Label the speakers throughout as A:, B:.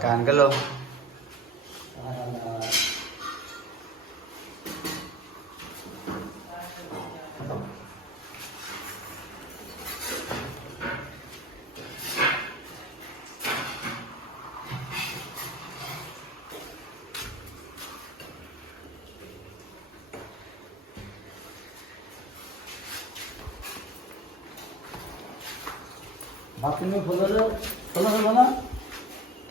A: cạn cái luôn
B: আপনি phone phone phone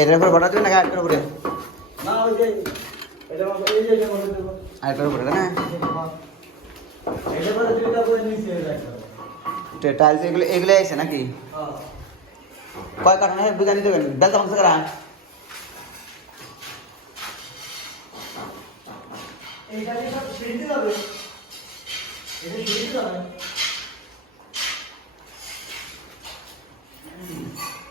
A: এর উপর বড় দিবেন না কাট করে পড়ে
B: না ওই যে এটা মত এই যে এটা মত আর করে পড়ে না এটা পরে দুইটা করে নিচে রাখো
A: তো টাইলস এগুলো এগুলো আছে নাকি হ্যাঁ কয় কাটনা বুঝা নিতে গেল বেল তো করা
B: এইটা কি সব ছেড়ে দিবে এটা ছেড়ে দিবে